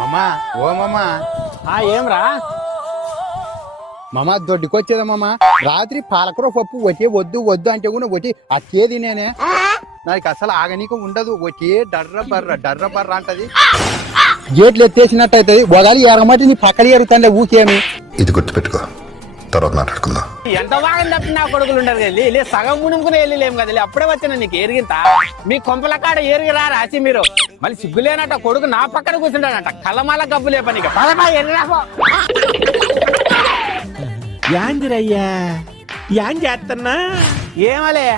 మామా ఓ మామా ఏమ్రా మామా దొడ్డికొచ్చేదా మామా రాత్రి పాలకూర పప్పు వచ్చే వద్దు వద్దు అంటే కూడా వచ్చి అచ్చేది నేనే నాకు అసలు ఆగనీకు ఉండదు వచ్చే డర్ర బర్ర అంటది గేట్లు ఎత్తేసినట్టు అవుతుంది బొగాలి ఎరగమట్టి నీ పక్కన ఎరుగుతాండే ఊకేమి ఇది గుర్తుపెట్టుకో, తర్వాత మాట్లాడుకుందాం. ఎంత బాగా తప్పి నా కొడుకులు ఉండరు కదా సగం మునుకుని వెళ్ళలేము కదా అప్పుడే వచ్చిన నీకు ఎరిగింత మీ కొంపల కాడ ఎరిగిరా రాసి మీరు మళ్ళీ సిగ్గులేనట కొడుకు నా పక్కన కూర్చుంటాడట కలమాల గబ్బులే పని యాందిరయ్యా యాం చేస్తున్నా ఏమలే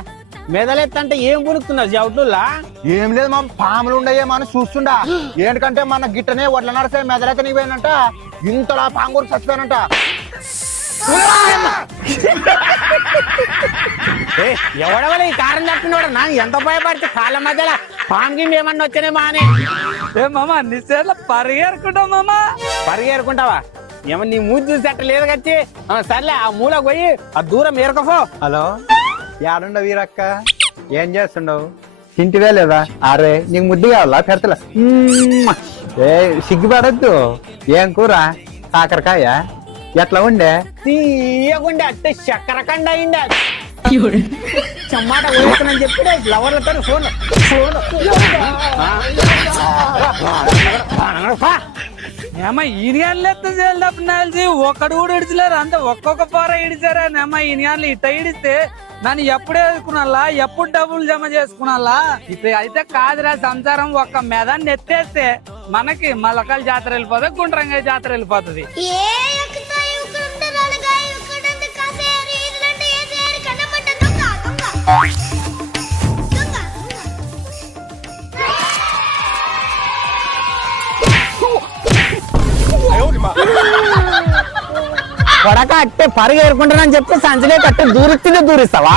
మెదలెత్తంటే ఏం పునుకుతున్నావు జవుట్లులా ఏం లేదు మా పాములు ఉండయే మనం చూస్తుండా ఏంటంటే మన గిట్టనే వడ్ల నడిసే మెదలైతే నీ పోయినంట ఇంతలా పాంగూరు చచ్చిపోయానంట ఎవడవలే ఈ కారం తప్పినోడు నా ఎంత భయపడితే కాళ్ళ మధ్యలో పాంగి ఏమన్నా వచ్చానేమా అని ఏ మామా నిశ్చయ పరిగెరుకుంటావు మామా పరిగెరుకుంటావా ఏమన్నా నీ మూతి చూసేట లేదు కచ్చి సర్లే ఆ మూలకు పోయి ఆ దూరం ఏరుకోపో హలో యాడుండ వీరక్క ఏం చేస్తుండవు తింటివే లేదా అరే నీకు ముద్దు కావాలా పెడతలా ఏ సిగ్గుపడద్దు ఏం కూర కాకరకాయ ఎట్లా ఉండే తీయకుండా అట్టే చక్కెర కండ అయిందా చమ్మాట వేసుకుని చెప్పి లవర్లతో ఫోన్ ఏమా ఈనియాన్లు చేయాలి ఒక్కడు కూడా ఇడిచలేరు అంత ఒక్కొక్క పోర ఇడిచారా నేమా ఈనియాన్లు ఇట్ట ఇడిస్తే నన్ను ఎప్పుడు వేసుకున్నా ఎప్పుడు డబ్బులు జమ చేసుకున్నా ఇప్పుడు అయితే కాదురా సంసారం ఒక్క మెదాన్ని ఎత్తేస్తే మనకి మలకల్ జాతర వెళ్ళిపోతుంది గుండ్రంగా జాతర వెళ్ళిపోతుంది కొడక అట్టే పరిగెరుకుంటానని చెప్పి సంచలే కట్టే దూరిస్తే దూరిస్తావా